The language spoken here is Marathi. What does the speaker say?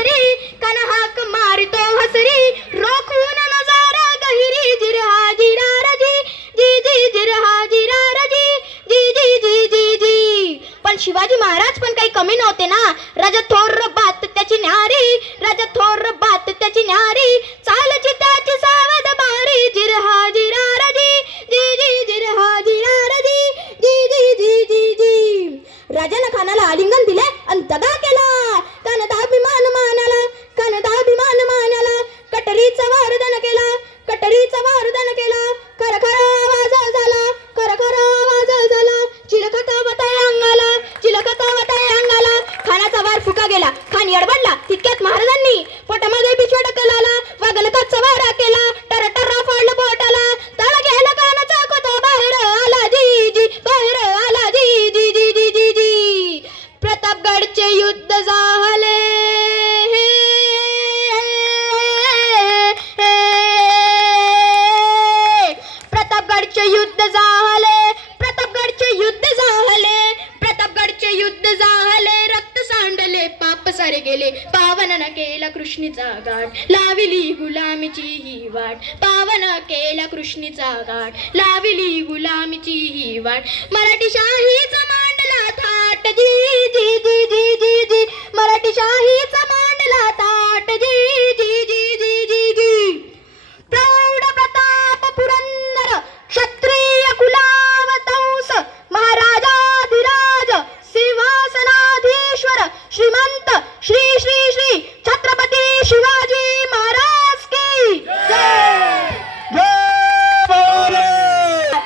हसरी कन हाक मारितो हसरी. रोखून नजारा गहिरी जिरहा जिरा रजी जी जी जिरहा जिरा रजी जी जी जी जी जी. पण शिवाजी महाराज पण काही कमी नव्हते ना. राजा थोर बात त्याची न्यारी. राजा थोर बात त्याची न्यारी. चालची त्याची सावध बारी. जिरहा जिरा रजी जी जी जिरहा जिरा रजी जी जी जी जी जी. राजानं खानाला आलिंगन दिले आणि दगा आणि अडबडला तितक्यात महाराजांनी पोटामध्ये पिशवा ढकल आला ढकलला वागणकाचा वारा केला. टर टर्रा फाडलं पोटाला. तळ गेला कानाचा कोता बाहेर आला. जी जी बाहेर आला. जी जी जी जी जी जी. प्रतापगडचे युद्ध झाले. प्रतापगडचे युद्ध झाले. सारे गेले. पावन न केला कृष्णीचा घाट लाविली गुलामीची ही वाट. पावन केला कृष्णीचा गाठ. लाविली गुलामीची ही वाट. मराठी शाहीचा मांडला थाट. जी जी